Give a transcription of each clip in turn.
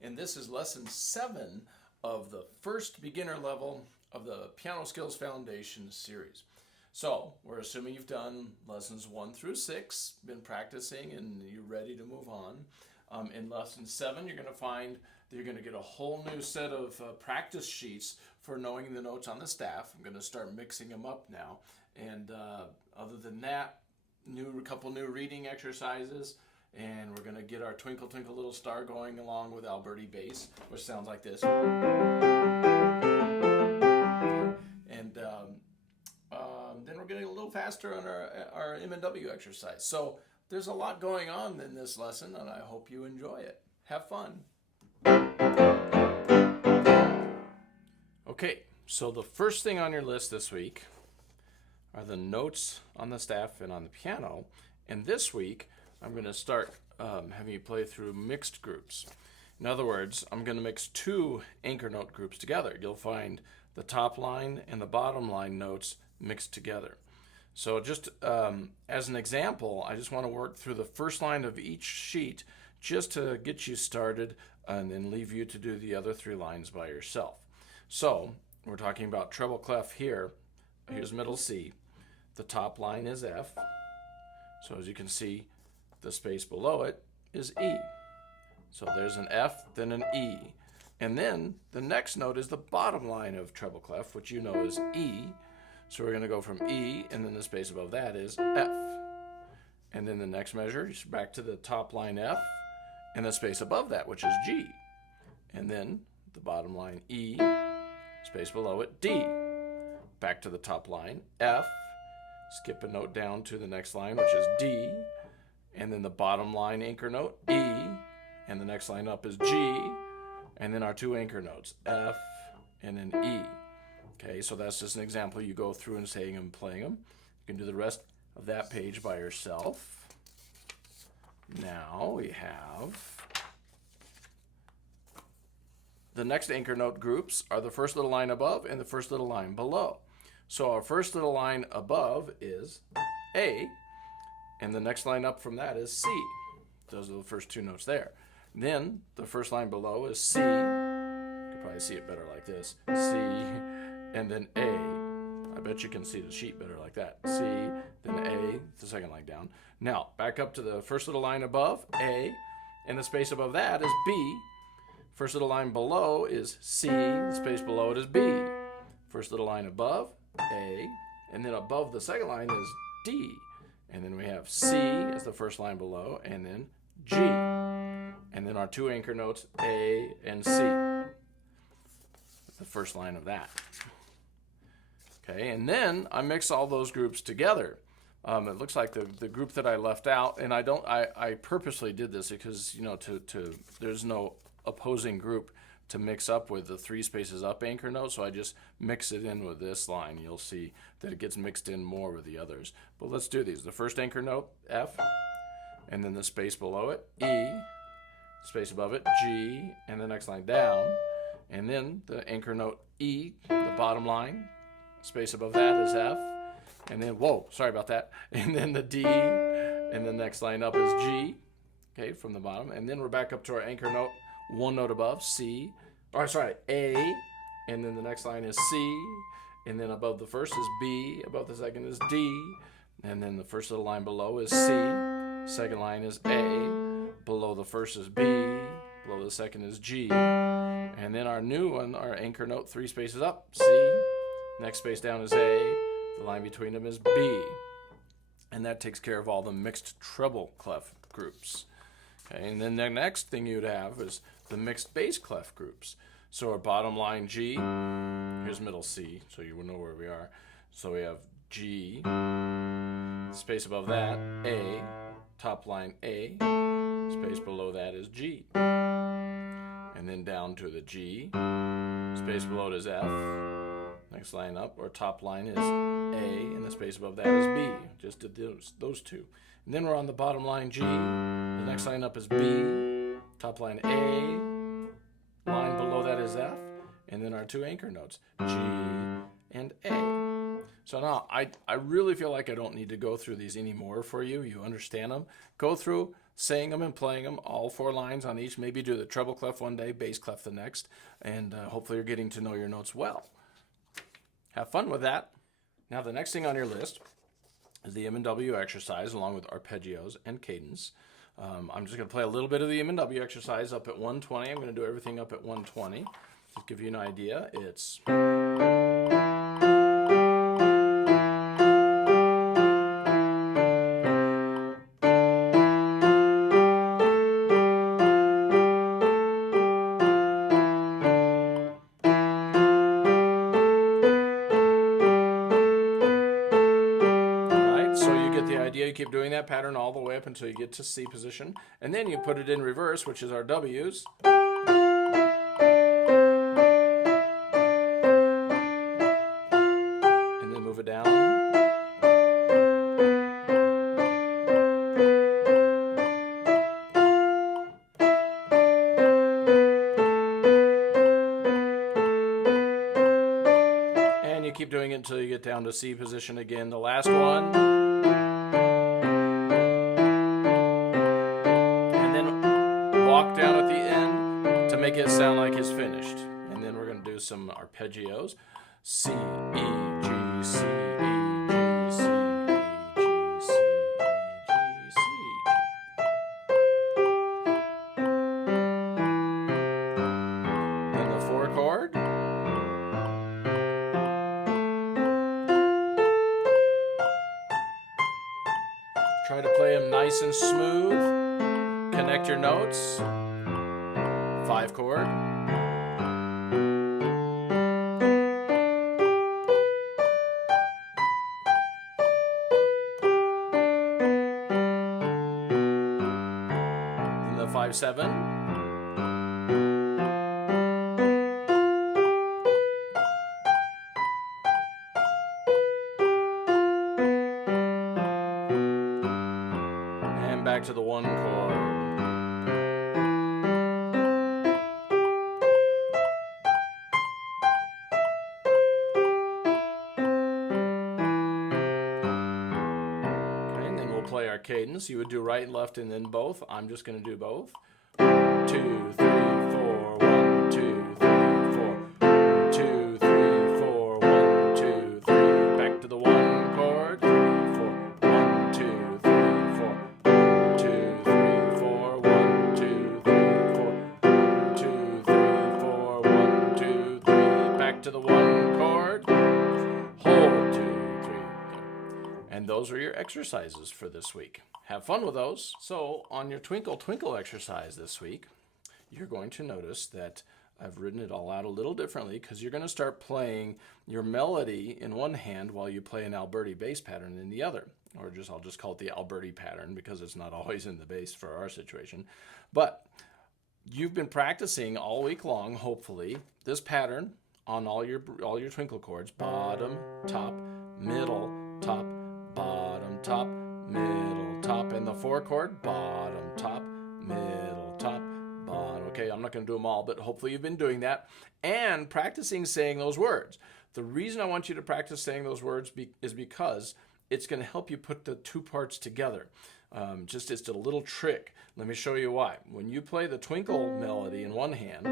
and this is lesson 7 of the first beginner level of the Piano Skills Foundation series. So we're assuming you've done lessons 1 through 6, been practicing, and you're ready to move on. In lesson 7, you're going to find that you're going to get a whole new set of practice sheets for knowing the notes on the staff. I'm going to start mixing them up now. And other than that, a couple new reading exercises, and we're going to get our Twinkle, Twinkle, Little Star going along with Alberti bass, which sounds like this. And then we're getting a little faster on our M&W exercise. So there's a lot going on in this lesson, and I hope you enjoy it. Have fun. Okay, so the first thing on your list this week are the notes on the staff and on the piano. And this week, I'm going to start having you play through mixed groups. In other words, I'm going to mix 2 anchor note groups together. You'll find the top line and the bottom line notes mixed together. So just as an example, I just want to work through the first line of each sheet just to get you started and then leave you to do the other 3 lines by yourself. So we're talking about treble clef here. Here's middle C. The top line is F. So as you can see, the space below it is E. So there's an F, then an E. And then the next note is the bottom line of treble clef, which you know is E. So we're going to go from E, and then the space above that is F. And then the next measure is back to the top line F, and the space above that, which is G. And then the bottom line E, space below it D. Back to the top line F, skip a note down to the next line, which is D. And then the bottom line anchor note E, and the next line up is G. And then our 2 anchor notes, F and then E. Okay, so that's just an example. You go through and saying them, playing them. You can do the rest of that page by yourself. Now we have the next anchor note groups are the first little line above and the first little line below. So our first little line above is A, and the next line up from that is C. Those are the first 2 notes there. Then the first line below is C. You can probably see it better like this. C, and then A. I bet you can see the sheet better like that. C, then A, the second line down. Now, back up to the first little line above, A, and the space above that is B. First little line below is C, the space below it is B. First little line above, A, and then above the second line is D. And then we have C as the first line below, and then G. And then our 2 anchor notes, A and C. The first line of that. Okay, and then I mix all those groups together. It looks like the group that I left out, and I purposely did this because, you know, there's no opposing group to mix up with the 3 spaces up anchor note, so I just mix it in with this line. You'll see that it gets mixed in more with the others. But let's do these. The first anchor note, F, and then the space below it, E, space above it, G, and the next line down, and then the anchor note E, the bottom line, space above that is F, and then, whoa, sorry about that, and then the D, and the next line up is G, okay, from the bottom, and then we're back up to our anchor note, 1 note above, A, and then the next line is C, and then above the first is B, above the second is D, and then the first little line below is C, second line is A, below the first is B, below the second is G, and then our new one, our anchor note, 3 spaces up, C, next space down is A, the line between them is B, and that takes care of all the mixed treble clef groups. Okay, and then the next thing you'd have is the mixed bass clef groups. So our bottom line G, here's middle C, so you will know where we are. So we have G, space above that, A, top line A, space below that is G. And then down to the G, space below it is F, next line up, or top line is A, and the space above that is B. Just did those 2. And then we're on the bottom line G, the next line up is B, top line A, line below that is F, and then our 2 anchor notes, G and A. So now I really feel like I don't need to go through these anymore for you. You understand them. Go through saying them and playing them, all 4 lines on each. Maybe do the treble clef one day, bass clef the next, and hopefully you're getting to know your notes well. Have fun with that. Now the next thing on your list is the M&W exercise along with arpeggios and cadence. I'm just going to play a little bit of the M&W exercise up at 120. I'm going to do everything up at 120. Just give you an idea. It's... You keep doing that pattern all the way up until you get to C position, and then you put it in reverse, which is our W's, and then move it down, and you keep doing it until you get down to C position again, the last one. Walk down at the end to make it sound like it's finished. And then we're going to do some arpeggios. C, E, G, C, E, G, C, E, G, C, E, G, C. Then the 4 chord. Try to play them nice and smooth. Connect your notes. 5 chord. And the 5/7. And back to the 1 chord. Play our cadence. You would do right and left and then both. I'm just going to do both. 2, 3, 4, 1, 2, 3, 4. 2, 3, 4, 1, 2, 3. Back to the 1 chord. 3, 4, 1, 2, 3, 4. 1, 2, 3, 4, 1, 2, 3, 4. 1, 2, 3, 4, 1, 2, 3. Back to the 1 chord. Hold 2, 3. And those are your exercises for this week. Have fun with those. So on your Twinkle, Twinkle exercise this week, you're going to notice that I've written it all out a little differently because you're going to start playing your melody in one hand while you play an Alberti bass pattern in the other. Or I'll just call it the Alberti pattern because it's not always in the bass for our situation. But you've been practicing all week long, hopefully, this pattern on all your Twinkle chords: bottom, top, middle, top, bottom, top, middle, top, and the 4 chord: bottom, top, middle, top, bottom. Okay, I'm not going to do them all, but hopefully you've been doing that and practicing saying those words. The reason I want you to practice saying those words is because it's going to help you put the 2 parts together. It's a little trick. Let me show you why. When you play the Twinkle melody in one hand,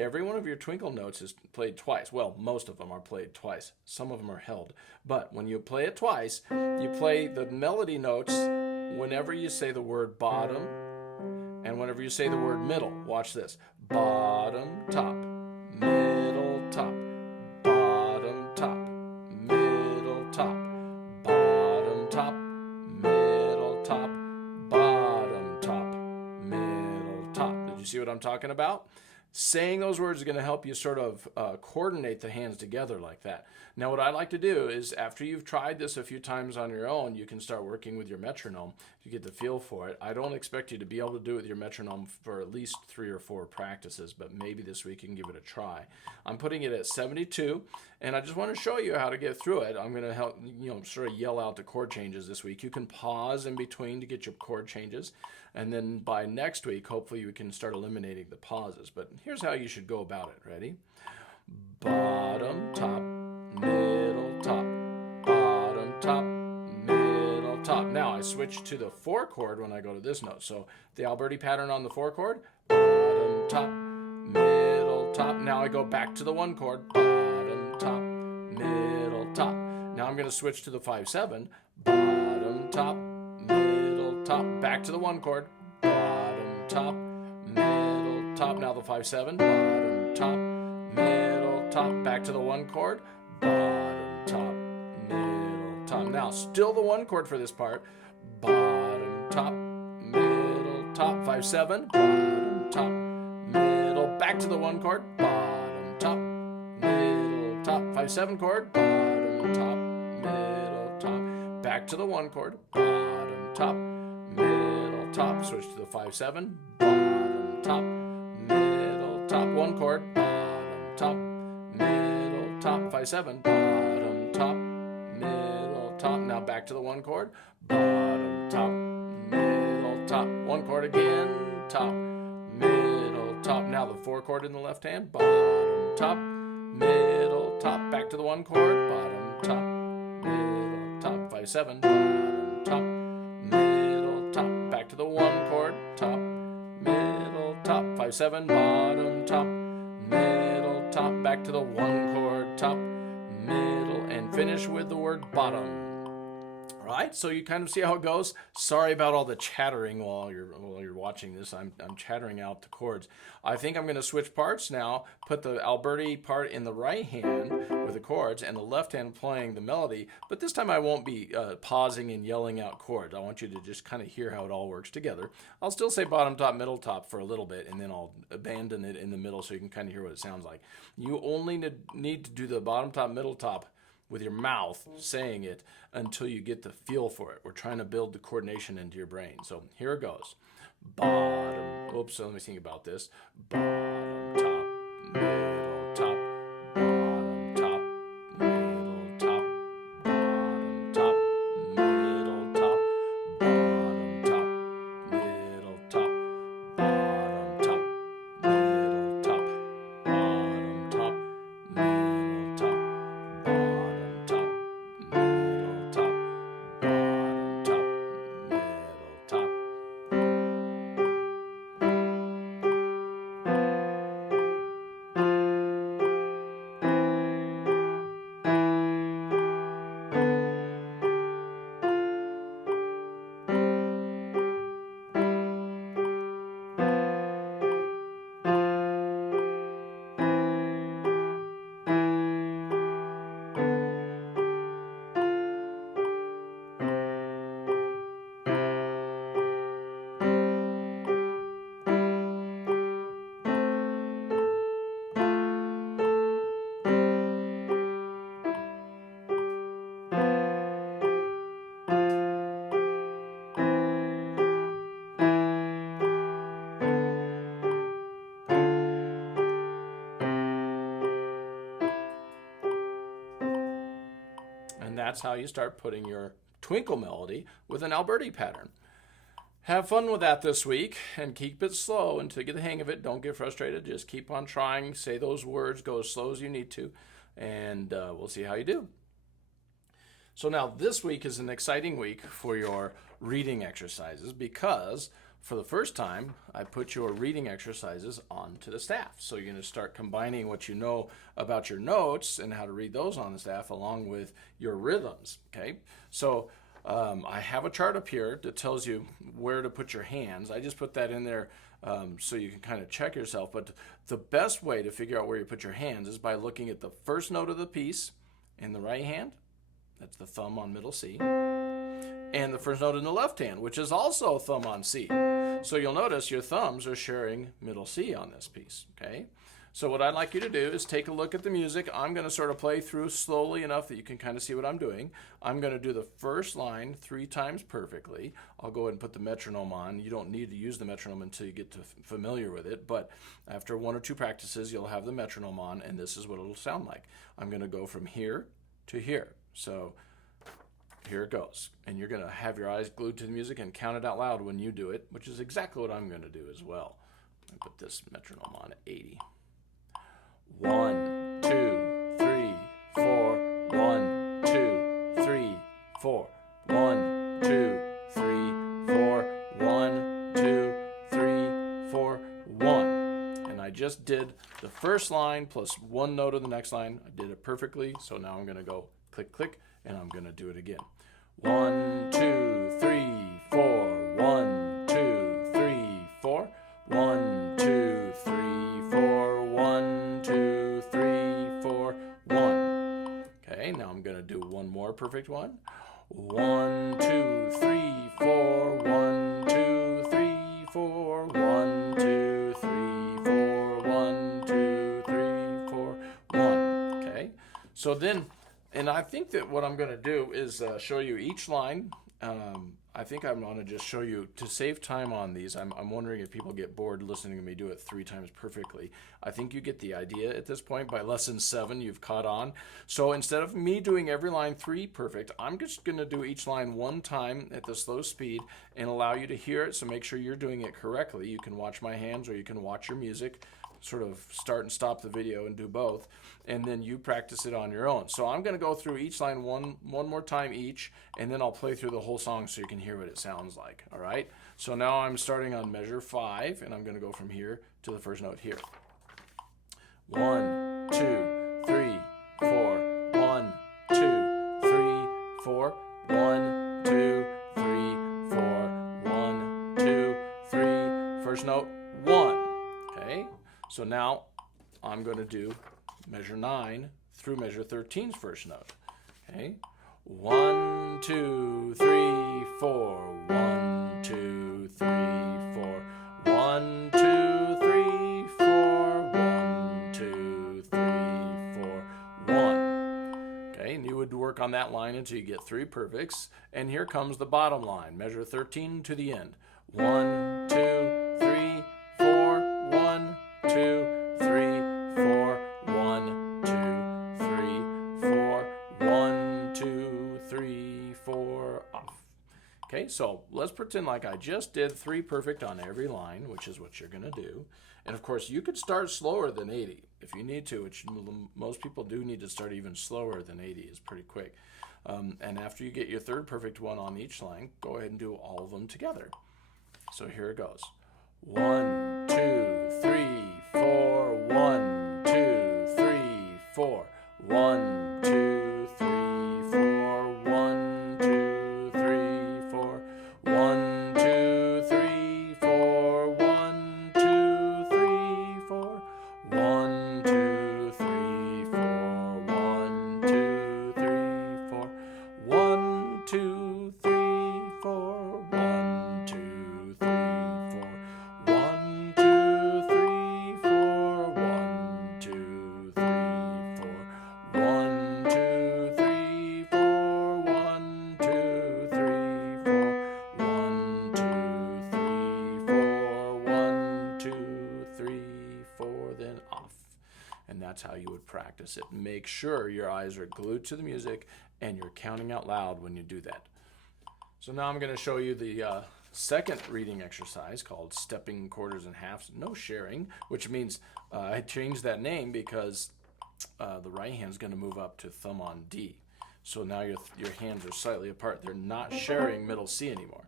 every one of your Twinkle notes is played twice. Well, most of them are played twice. Some of them are held. But when you play it twice, you play the melody notes whenever you say the word bottom and whenever you say the word middle. Watch this. Bottom, top, middle, top, bottom, top, middle, top, bottom, top, middle, top, bottom, top, middle, top. Did you see what I'm talking about? Saying those words is going to help you sort of coordinate the hands together like that. Now, what I like to do is after you've tried this a few times on your own, you can start working with your metronome to get the feel for it. I don't expect you to be able to do it with your metronome for at least 3 or 4 practices, but maybe this week you can give it a try. I'm putting it at 72, and I just want to show you how to get through it. I'm going to help, sort of yell out the chord changes this week. You can pause in between to get your chord changes, and then by next week, hopefully you can start eliminating the pauses. But here's how you should go about it. Ready? Bottom, top, middle, top, bottom, top, middle, top. Now I switch to the 4 chord when I go to this note. So the Alberti pattern on the 4 chord, bottom, top, middle, top. Now I go back to the 1 chord, bottom, top, middle, top. Now I'm going to switch to the 5/7, bottom, top, middle, top. Back to the 1 chord, bottom, top, middle, top. Now the 5/7, bottom, top, middle, top. Back to the 1 chord, bottom, top, middle, top. Now still the 1 chord for this part, bottom, top, middle, top. 5/7, bottom, top, middle. Back to the 1 chord, bottom, top, middle, top. 5/7 chord, bottom, top, middle, top. Back to the 1 chord, bottom, top, middle, top. Switch to the 5/7, bottom, top, middle, top. 1 chord, bottom, top, middle, top. 5/7, bottom, top, middle, top. Now back to the 1 chord, bottom, top, middle, top. 1 chord again, top, middle, top. Now the 4 chord in the left hand, bottom, top, middle, top. Back to the 1 chord, bottom, top, middle, top. 5/7, bottom, top, middle, top. Back to the 1 chord, top, middle, top. 5/7, bottom, top, middle, top. Back to the 1 chord, top, middle, and finish with the word bottom. All right, so you kind of see how it goes. Sorry about all the chattering while you're watching this. I'm chattering out the chords. I think I'm going to switch parts now. Put the Alberti part in the right hand with the chords and the left hand playing the melody. But this time I won't be pausing and yelling out chords. I want you to just kind of hear how it all works together. I'll still say bottom, top, middle, top for a little bit, and then I'll abandon it in the middle so you can kind of hear what it sounds like. You only need to do the bottom, top, middle, top with your mouth saying it until you get the feel for it. We're trying to build the coordination into your brain. So here it goes. Bottom, oops, so let me think about this. Bottom, top, middle, top, bottom, top, middle, top, bottom, top, middle, top, bottom, top, middle, top, bottom, top, middle, top, bottom, top, middle, top. And that's how you start putting your Twinkle melody with an Alberti pattern. Have fun with that this week and keep it slow until you get the hang of it. Don't get frustrated. Just keep on trying. Say those words. Go as slow as you need to. And we'll see how you do. So now this week is an exciting week for your reading exercises because for the first time, I put your reading exercises onto the staff. So you're going to start combining what you know about your notes and how to read those on the staff along with your rhythms, okay? So I have a chart up here that tells you where to put your hands. I just put that in there so you can kind of check yourself. But the best way to figure out where you put your hands is by looking at the first note of the piece in the right hand. That's the thumb on middle C. And the first note in the left hand, which is also thumb on C. So you'll notice your thumbs are sharing middle C on this piece, okay? So what I'd like you to do is take a look at the music. I'm going to sort of play through slowly enough that you can kind of see what I'm doing. I'm going to do the first line 3 times perfectly. I'll go ahead and put the metronome on. You don't need to use the metronome until you get familiar with it, but after 1 or 2 practices, you'll have the metronome on, and this is what it'll sound like. I'm going to go from here to here. So here it goes. And you're going to have your eyes glued to the music and count it out loud when you do it, which is exactly what I'm going to do as well. I put this metronome on at 80. 1, 2, 3, 4. 1, 2, 3, just did the first line plus one note of the next line. I did it perfectly. So now I'm going to go click, click, and I'm going to do it again. 1, 2, 3, 4. 1, 2, 3, 4. 1, 2, 3, 4. 1, 2, 3, 4. 1. Okay, now I'm going to do one more perfect one. 1, 2, 3, 4. 1, 2, 3, 4. 1, 2, 3, 4. 1, 2, 3, 4. 1. Okay, so then, and I think that what I'm going to do is show you each line. I think I'm going to just show you, to save time on these, I'm wondering if people get bored listening to me do it 3 times perfectly. I think you get the idea at this point. By lesson 7, you've caught on. So instead of me doing every line 3 perfect, I'm just going to do each line 1 time at the slow speed and allow you to hear it, so make sure you're doing it correctly. You can watch my hands or you can watch your music, sort of start and stop the video and do both, and then you practice it on your own. So I'm going to go through each line one more time each, and then I'll play through the whole song so you can hear what it sounds like. All right, so now I'm starting on measure 5, and I'm going to go from here to the first note here. 1, 2, 3, 4. 1, 2, 3, 4. 1, 2, 3, 4. 1, 2, 3. First note 1. Okay, so now I'm going to do measure 9 through measure 13's first note. Okay, 1, 2, 3, 4. 1, 2, 3, 4. 1, 2, 3, 4. 1, 2, 3, 4. 1. Okay, and you would work on that line until you get 3 perfects. And here comes the bottom line, measure 13 to the end. 1, 2, 3, 4. 1, 2, 3, 4. 1, 2, 3, 4. 1, 2, 3, 4. Off. Okay, so let's pretend like I just did 3 perfect on every line, which is what you're going to do. And of course, you could start slower than 80 if you need to, which most people do need to start even slower than 80. Is pretty quick. And after you get your 3rd perfect one on each line, go ahead and do all of them together. So here it goes. 1, 2, 3, 4. 1, 2, 3, 4. 1, 2, 3, 4. 1, 2, 3, 4. 1, 2, 3, 4. 1, 2, 3, 4. 1, 2, 3, 4. 1, 2, 3, 4. 1, 2, 3, 4. 1, 2, 3, 4. 1, 2, 3, 4. 1, 2, 3, 4. 1, 2, 3, 4. 1, 2, 3, 4. 1, 2, 3, 4. 1, 2, 3, 4. Then off. And that's how you would practice it. Make sure your eyes are glued to the music and you're counting out loud when you do that. So now I'm going to show you the second reading exercise called stepping quarters and halves, no sharing, which means I changed that name because the right hand is going to move up to thumb on D. So now your hands are slightly apart. They're not sharing middle C anymore.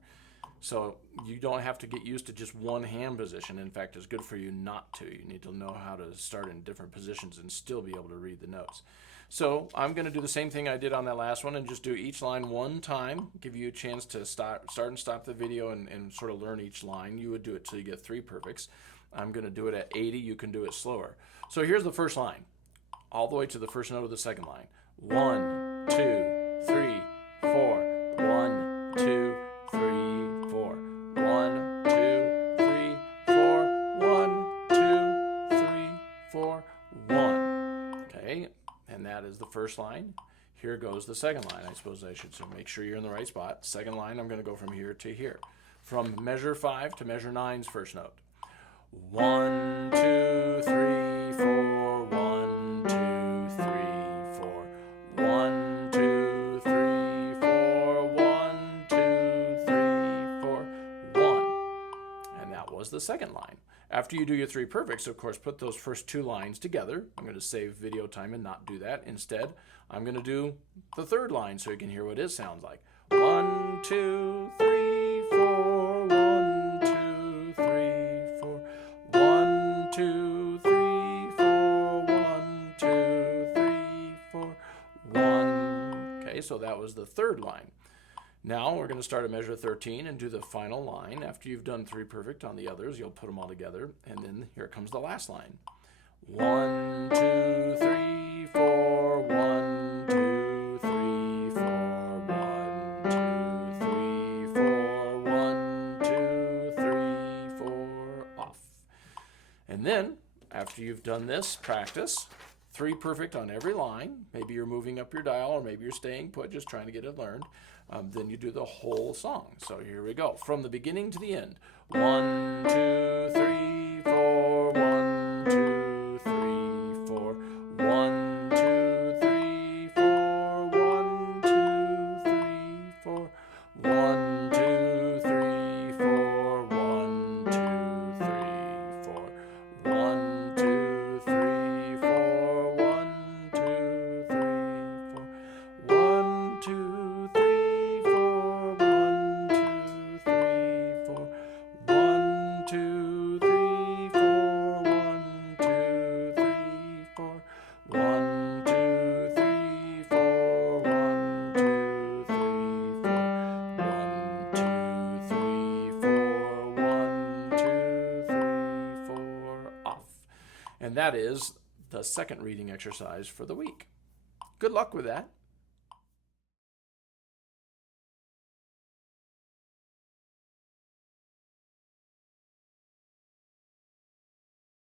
So you don't have to get used to just one hand position. In fact, it's good for you not to. You need to know how to start in different positions and still be able to read the notes. So I'm going to do the same thing I did on that last one and just do each line 1 time, give you a chance to start and stop the video and sort of learn each line. You would do it till you get 3 perfects. I'm going to do it at 80. You can do it slower. So here's the first line, all the way to the first note of the second line. 1, 2, 3, 4. 1, 2, 3, 4. 1, 2, 3, 4. 1, 2, 3, 4. 1. Okay, and that is the first line. Here goes the second line. I suppose I should make sure you're in the right spot. Second line, I'm going to go from here to here. From measure 5 to measure 9's first note. 1, 2, 3, 4. 1, 2, 3, 4. 1, 2, 3, 4. 1, 2, 3, 4. 1. And that was the second line. After you do your 3 perfects, of course, put those first 2 lines together. I'm going to save video time and not do that. Instead, I'm going to do the third line so you can hear what it sounds like. 1, 2, 3, 4. 1, 2, 3, 4. 1, 2, so that was the third line. Now we're going to start at measure 13 and do the final line. After you've done 3 perfect on the others, you'll put them all together, and then here comes the last line. 1, 2, 3, 4, 1, 2, 3, 4, 1, 2, 3, 4, 1, 2, 3, 4, off. And then, after you've done this practice, 3 perfect on every line, maybe you're moving up your dial or maybe you're staying put, just trying to get it learned, then you do the whole song. So here we go, from the beginning to the end. 1, 2, 3, 4, 1, 2, 3, 4, 1, 2, 3, 4, 1, 2, 3, 4, 1, 2, 3, 4, 1, 2, 3, 4, 1, 2, 3, 4, 1, 2, 3, 4, 1, 2, 3, 4, 1, 2, 3, 4, 1, 2, 3, 4, 1, 2, 3, 4, 1, 2, 3, 4, 1, 2, 3, 4, 1, 2, 3, 4, 1, 2, 3, 4, off. And that is the second reading exercise for the week. Good luck with that.